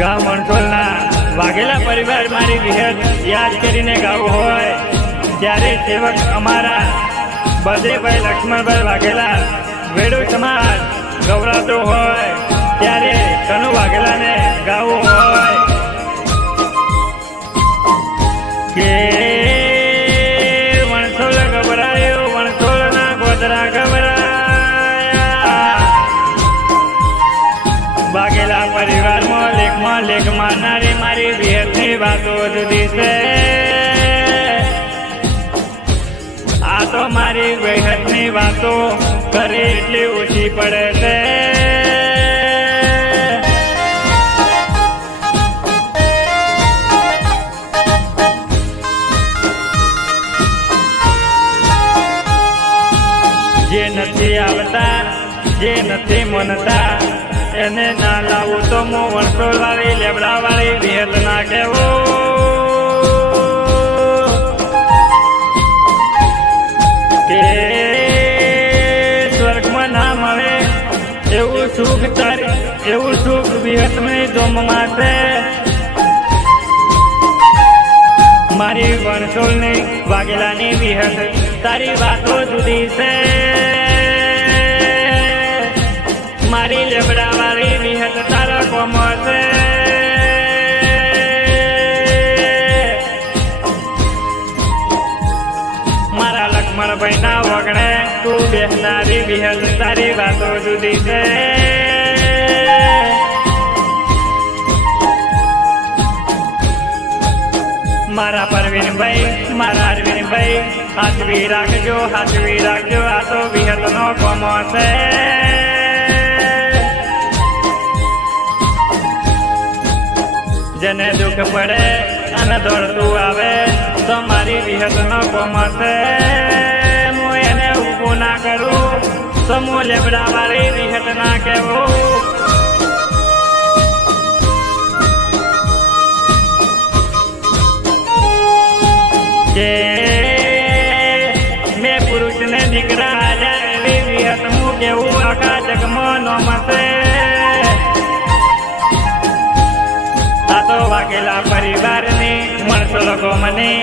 ગામ વણસોલના વાઘેલા પરિવાર મારી વિહત યાદ કરીને ગાવું હોય ત્યારે સેવક અમારા બળદેવભાઈ લક્ષ્મણભાઈ વાઘેલા વેડુ સમાજ ગૌરાવતો હોય ત્યારે કનુ વાઘેલાને ગાવું હોય કે વણસોલ ગભરાયો વણસોલના ગોધરા ગભરાયા વાઘેલા પરિવારમાં લેખ મારનારી મારી વિહતની વાતો જુદી છે. આ તો મારી વિહતની વાતો કરે એટલી ઓછી પડે છે. જે નથી આવતા જે નથી મનતા એને ના લાવું તો હું વણસોલ વાળી લેબડા વાળી વિહત ના કહેવું કે સ્વર્ગમાં ના મળે એવું સુખ વિહતની ધૂમમાં છે. મારી વણસોલની વાઘેલાની વિહત તારી વાતો જુદી છે. મારી લેબડા વાળી વિહત તારા કોમો છે. મારા લક્ષ્મણભાઈ ના વગણે તું બેસનારી વિહત તારી વાતો જુદી છે. મારા પરવીનભાઈ મારા અરવિંદભાઈ હાથવી રાખજો આ તો વિહતનો કોમો છે. જેને દુઃખ પડે અને દોડતું આવે તો મારી વિહતનો કોમો છે. હું એને ઊભું ના કરું તો હું લેબડા વાળી વિહત ના કહેવું કે મેં પુરુષને દીકરા આલ્યા એવી વિહત હું કેવું આખા જગમાં નોમ છે. આ તો વાઘેલા પરિવારની વણસોલ ગોમની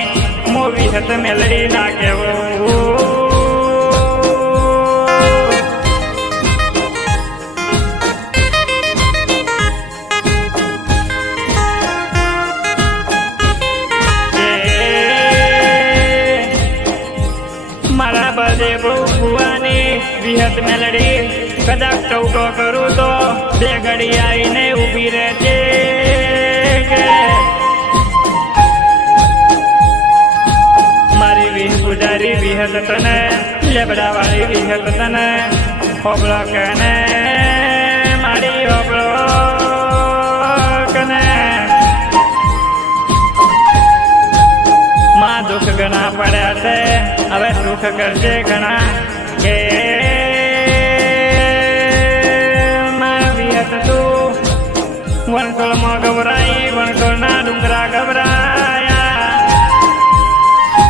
હું વિહત મેલડી ના કહેવું મારા બળદેવ ભુવાની વિહત મેલડી કદાચ ટવકો કરું તો બે ઘડી આવીને ઊભી રહેજે. મારી પૂજારી વિહત તને લેબડા વાળી વિહત તને હોબળો કને મારી હોબળો કને માં દુઃખ ઘણા પડ્યા છે હવે સુખ કરજે ઘણા કે મારા વિહત તું વણસોલમાં ગભરાઈ વણસોલના ડુંગરા ગભરાયા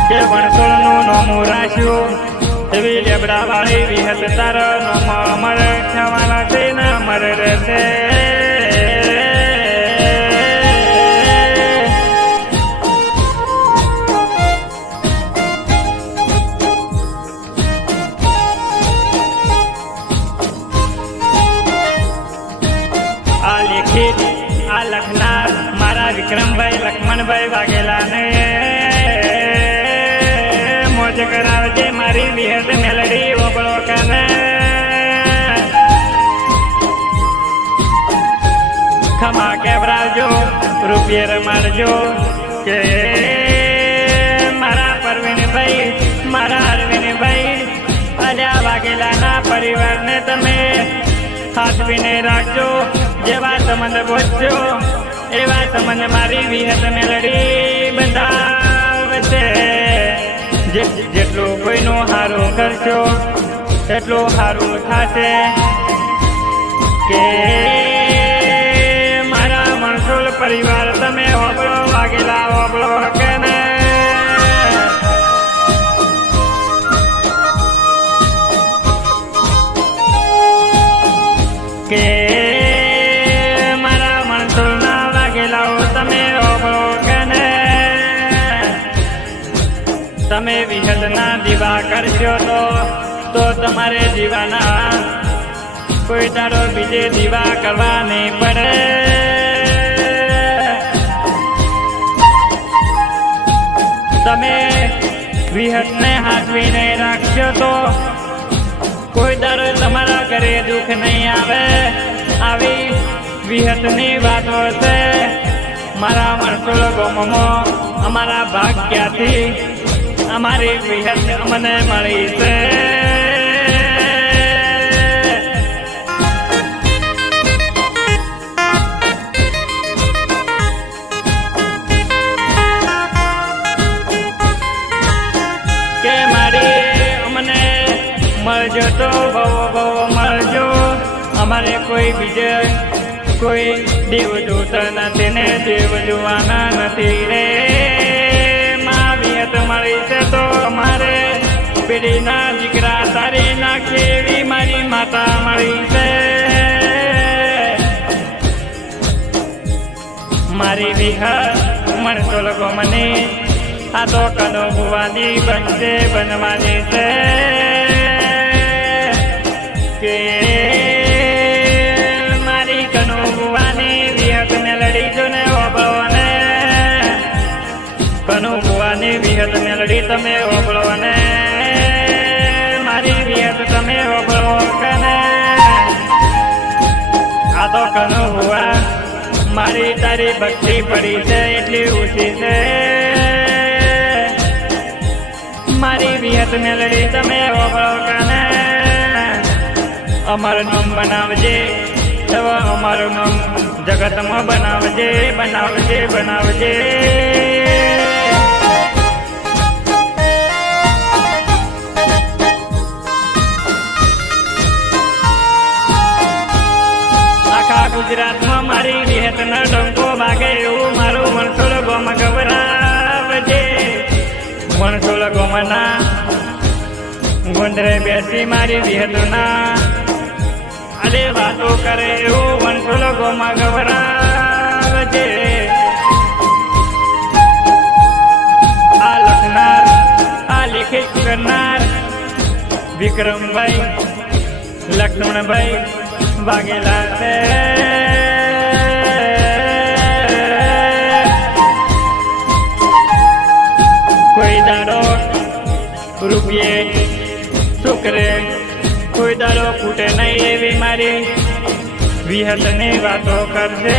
કે વણસોલનું નોમું રાખ્યું એવી લેબડા વાળી વિહત તારો નોમ અમર થવાના છે ને અમર રહેશે. આ લખનાર મારા વિક્રમભાઈ લક્ષ્મણભાઈ વાઘેલાને મોજ કરાવજે મારી વિહત મેલડી ઓબળો કને ખમા કેવરાવજો રૂપિયે રમાડજો કે મારા પરવીનભાઈ મારા અરવિંદભાઈ અલ્યા વાઘેલાના પરિવારને તમે સાચવીને રાખજો. જેવા સંબંધ બોલજો એવા સંબંધ મારી વિહત મેલડી બંધાવશે. જેટલું કોઈનું સારું કરશો એટલું સારું થશે કે મારા વણસોલ પરિવાર તમે હોબળો વાઘેલા હોબળો કે ને કે મારા વણસોલના વિહતના દીવા કરશો તો તમારે દીવાના કોઈ તારો બીજે દીવા કરવા નહીં પડે. તમે વિહતને હાથવીને રાખશો તો કોઈ દાડો તમારા ઘરે દુઃખ નહીં આવે. આવી વિહતની વાતો છે મારા મણસોલ ગામમાં. અમારા ભાગ્યથી અમારી વિહત અમને મળી છે. કે મારી અમને મળજો તો બહુ બહુ મળજો. અમારે કોઈ બીજે કોઈ દેવદૂત નથી ને દેવ જોવાના નથી રે. માં વિહત મળી છે તો અમારે પેઢીના દીકરા તારી નાખે એવી મારી માતા મળી છે. મારી વિહત મણસોલ ગામની આ તો કનો ભુવાની બનશે બનવાની છે. કે મારી કનો ભુવાની વિહત મેલડી જો ને ઓબળો ને કનો ભુવાની વિહત મેલડી તમે ઓબળો ને મારી વિહત તમે ઓબળો કને. આ તો કનો ભુવા મારી તારી ભક્તિ પડી છે એટલી ઊંચી છે. મારી વિહત મેલડી તમે ઓબળો કને. અમારું નામ બનાવજે એવા અમારું નામ જગતમાં બનાવજે બનાવજે બનાવજે. આખા ગુજરાતમાં મારી વિહતનો ડંકો વાગે એવું મારું મણસોલ ગામ ગવરાવજે. મણસોલ ગામના ગુંદરે બેસી મારી વિહતના અરે વાતો કરે એવું મણસોલ ગામ ગવરાવજે. આ લખનાર આ લેખિત કરનાર વિક્રમભાઈ લક્ષ્મણભાઈ વાઘેલા છે. કોઈ દાડો રૂપિયે શુક્રે કોઈ દાડો ફૂટે નહીં એવી મારી વિહતની વાતો કરશે.